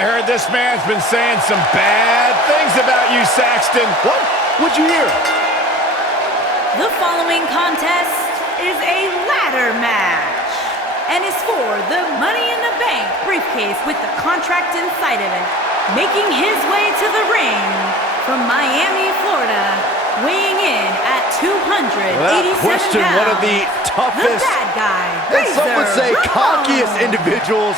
I heard this man's been saying some bad things about you, Saxton. What? What'd you hear? The following contest is a ladder match and is for the Money in the Bank briefcase with the contract inside of it. Making his way to the ring from Miami, Florida, weighing in at 287 question, pounds, one of the toughest, the bad guy, and some would say Ramon. cockiest individuals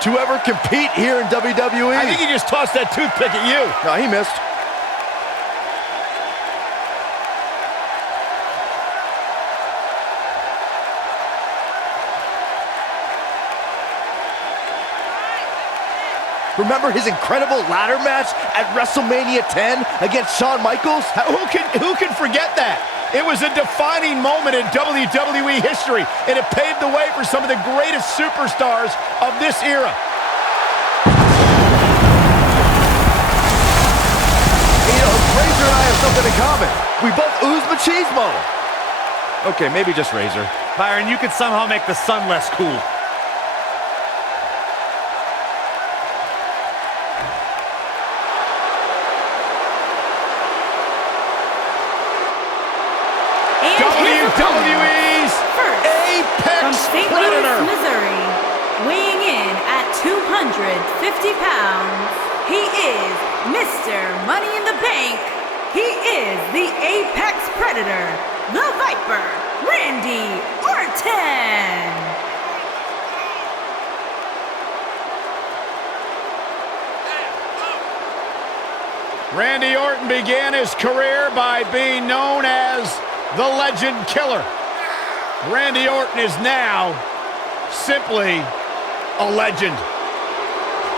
to ever compete here in WWE. I think he just tossed that toothpick at you. No, he missed. Remember his incredible ladder match at WrestleMania 10 against Shawn Michaels? Who can forget that? It was a defining moment in WWE history, and it paved the way for some of the greatest superstars of this era. You know, Razor and I have something in common. We both ooze machismo. Okay, maybe just Razor. Byron, you could somehow make the sun less cool. WWE's First, Apex from St. Predator. Louis, Missouri, weighing in at 250 pounds, he is Mr. Money in the Bank. He is the Apex Predator, the Viper, Randy Orton. Randy Orton began his career by being known as the Legend Killer. Randy Orton is now simply a legend.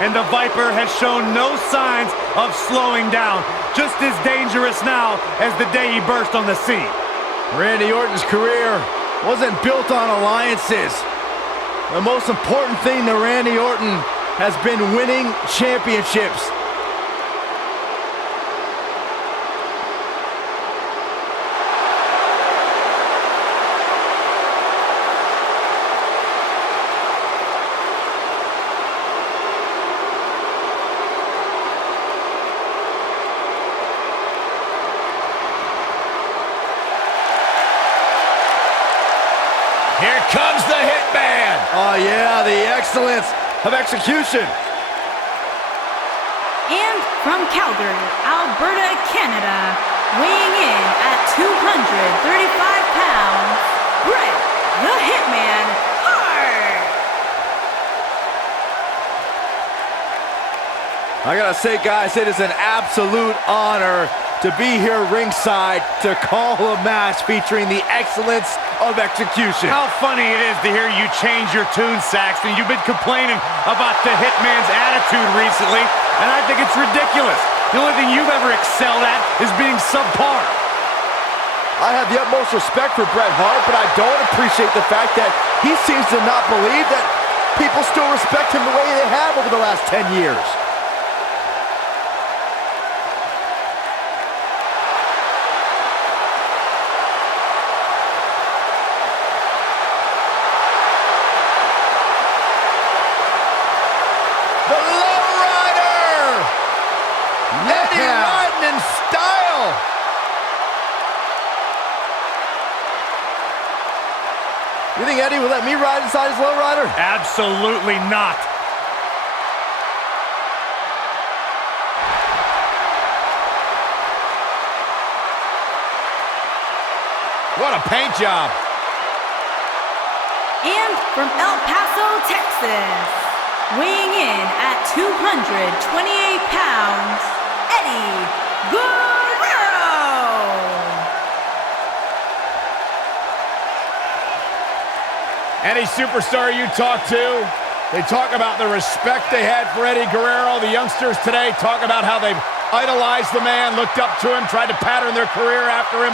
And the Viper has shown no signs of slowing down. Just as dangerous now as the day he burst on the scene. Randy Orton's career wasn't built on alliances. The most important thing to Randy Orton has been winning championships. Here comes the Hitman. Oh yeah, the excellence of execution. And from Calgary, Alberta, Canada, weighing in at 235 pounds, Bret the Hitman Hart. I gotta say, guys, it is an absolute honor to be here ringside to call a match featuring the excellence of execution. How funny it is to hear you change your tune, Saxton. You've been complaining about the Hitman's attitude recently, and I think it's ridiculous. The only thing you've ever excelled at is being subpar. I have the utmost respect for Bret Hart, but I don't appreciate the fact that he seems to not believe that people still respect him the way they have over the last 10 years. The Lowrider. Eddie riding in style. You think Eddie would let me ride inside his lowrider? Absolutely not. What a paint job. And from El Paso, Texas, weighing in at 228 pounds, Eddie Guerrero. Any superstar you talk to, they talk about the respect they had for Eddie Guerrero. The youngsters today talk about how they've idolized the man, looked up to him, tried to pattern their career after him.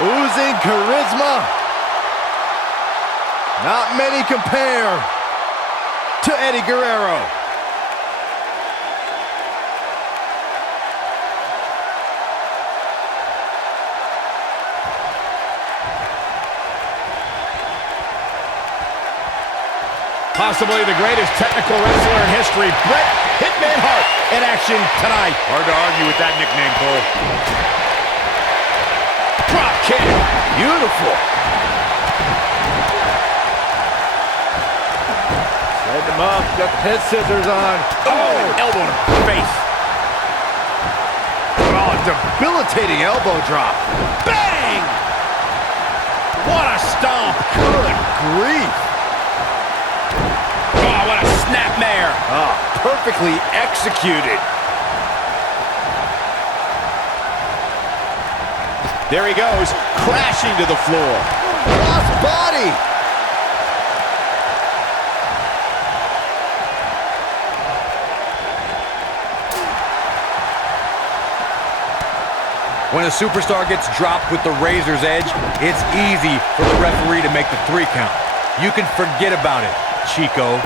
Oozing charisma. Not many compare to Eddie Guerrero. Possibly the greatest technical wrestler in history, Bret Hitman Hart, in action tonight. Hard to argue with that nickname, Cole. Drop kick. Beautiful. Set him up, got the head scissors on. Oh, elbow in the face. Oh, debilitating elbow drop. Bang! What a stomp. Good grief. Oh, what a snapmare. Oh, perfectly executed. There he goes, crashing to the floor. Cross body. When a superstar gets dropped with the razor's edge, it's easy for the referee to make the 3 count. You can forget about it, Chico.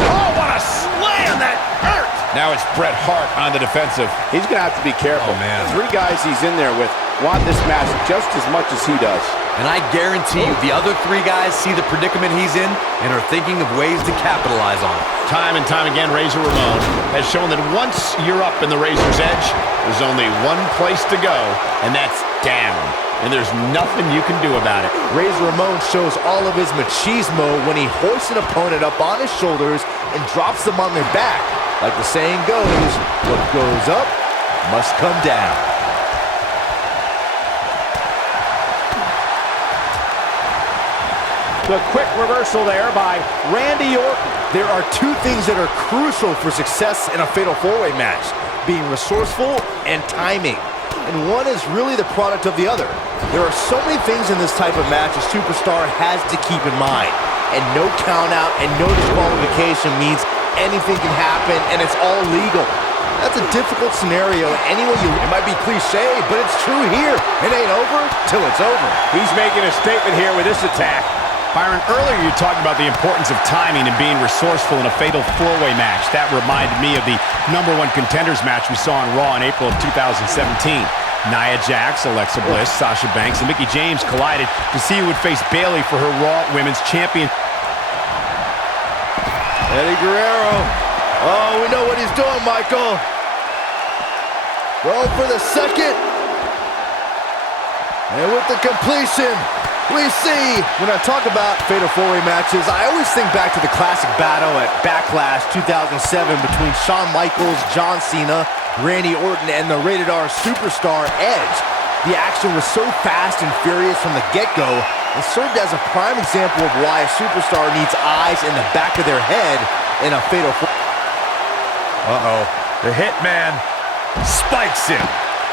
Oh, what a slam! That hurt! Now it's Bret Hart on the defensive. He's going to have to be careful. Oh, man. 3 guys he's in there with want this match just as much as he does. And I guarantee you, the other 3 guys see the predicament he's in and are thinking of ways to capitalize on it. Time and time again, Razor Ramon has shown that once you're up in the razor's edge, there's only one place to go, and that's down. And there's nothing you can do about it. Razor Ramon shows all of his machismo when he hoists an opponent up on his shoulders and drops them on their back. Like the saying goes, what goes up must come down. The quick reversal there by Randy Orton. There are 2 things that are crucial for success in a Fatal 4-Way match: being resourceful and timing. And one is really the product of the other. There are so many things in this type of match a superstar has to keep in mind. And no count out and no disqualification means anything can happen and it's all legal. That's a difficult scenario anyway. It might be cliche, but it's true here. It ain't over till it's over. He's making a statement here with this attack. Byron, earlier you talked about the importance of timing and being resourceful in a Fatal 4-Way match. That reminded me of the #1 contenders match we saw on Raw in April of 2017. Nia Jax, Alexa Bliss, Sasha Banks, and Mickie James collided to see who would face Bayley for her Raw Women's Champion. Eddie Guerrero. Oh, we know what he's doing, Michael. Go for the second. And with the completion, we see. When I talk about Fatal 4-Way matches, I always think back to the classic battle at Backlash 2007 between Shawn Michaels, John Cena, Randy Orton, and the Rated R superstar Edge. The action was so fast and furious from the get-go, and served as a prime example of why a superstar needs eyes in the back of their head in a Fatal 4-Way. Uh-oh. The Hitman spikes him.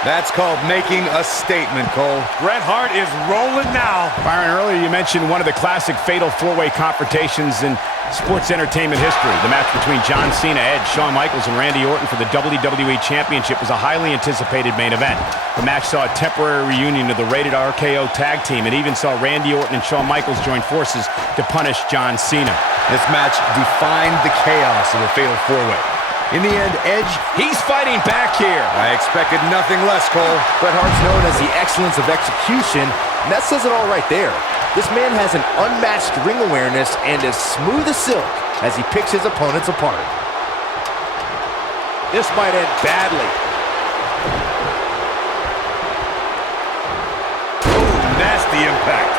That's called making a statement, Cole. Bret Hart is rolling now. Byron, earlier you mentioned one of the classic Fatal 4-Way confrontations in sports entertainment history. The match between John Cena, Edge, Shawn Michaels, and Randy Orton for the WWE Championship was a highly anticipated main event. The match saw a temporary reunion of the Rated RKO tag team and even saw Randy Orton and Shawn Michaels join forces to punish John Cena. This match defined the chaos of a Fatal 4-Way. In the end, Edge, he's fighting back here. I expected nothing less, Cole. Bret Hart's known as the excellence of execution, and that says it all right there. This man has an unmatched ring awareness and is smooth as silk as he picks his opponents apart. This might end badly. Oh, nasty impact.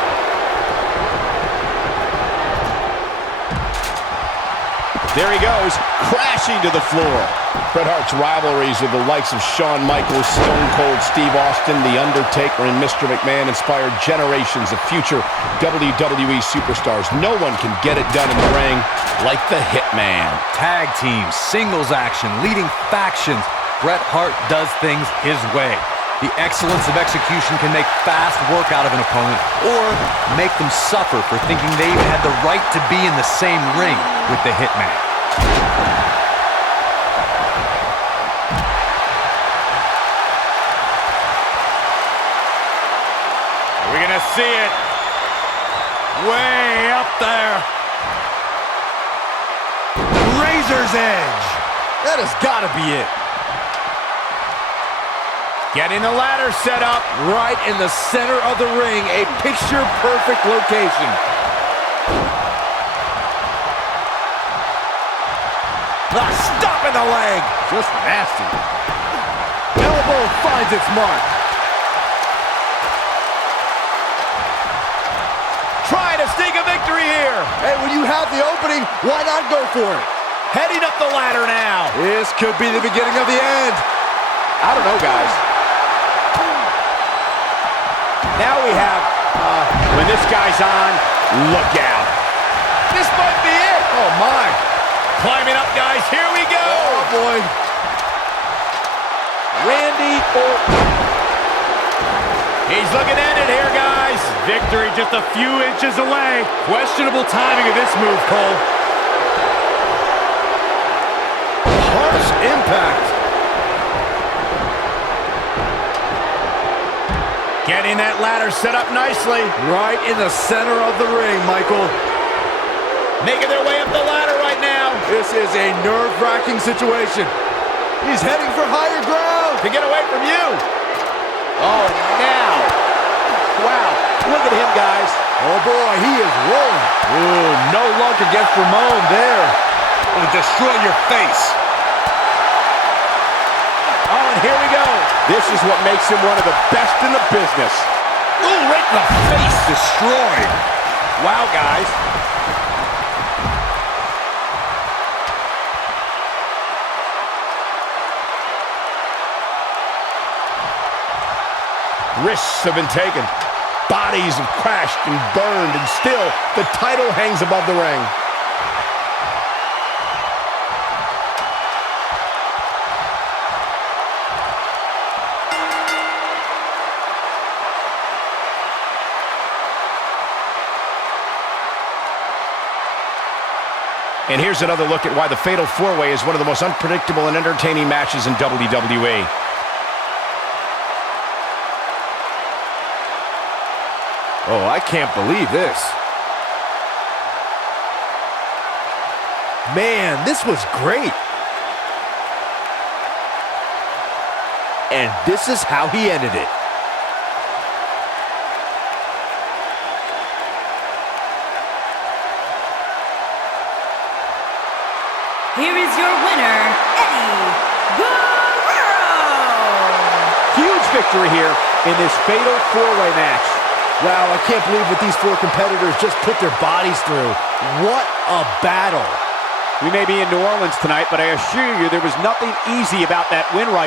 There he goes, crashing to the floor. Bret Hart's rivalries with the likes of Shawn Michaels, Stone Cold Steve Austin, The Undertaker, and Mr. McMahon inspired generations of future WWE superstars. No one can get it done in the ring like the Hitman. Tag teams, singles action, leading factions. Bret Hart does things his way. The excellence of execution can make fast work out of an opponent or make them suffer for thinking they even had the right to be in the same ring with the Hitman. We're gonna see it. Way up there. Razor's edge. That has got to be it. Getting the ladder set up. Right in the center of the ring, a picture-perfect location. Stop in the leg. Just nasty. Elbow finds its mark. Trying to sneak a victory here. Hey, when you have the opening, why not go for it? Heading up the ladder now. This could be the beginning of the end. I don't know, guys. Now we have, when this guy's on, look out. This might be it. Oh, my. Climbing up, guys. Here we go. Oh, boy. Randy Orton. He's looking at it here, guys. Victory just a few inches away. Questionable timing of this move, Cole. Harsh impact. Getting that ladder set up nicely. Right in the center of the ring, Michael. Making their way up the ladder right now. This is a nerve-wracking situation. He's heading for higher ground. To get away from you. Oh, now. Wow. Look at him, guys. Oh, boy, he is rolling. Ooh, no luck against Ramon there. It'll destroy your face. Oh, and here we go. This is what makes him one of the best in the business. Ooh, right in the face. Destroyed. Wow, guys. Risks have been taken. Bodies have crashed and burned, and still the title hangs above the ring. And here's another look at why the Fatal 4-Way is one of the most unpredictable and entertaining matches in WWE. Oh, I can't believe this. Man, this was great. And this is how he ended it. Here is your winner, Eddie Guerrero! Huge victory here in this Fatal 4-Way match. Wow, I can't believe what these four competitors just put their bodies through. What a battle. We may be in New Orleans tonight, but I assure you there was nothing easy about that win right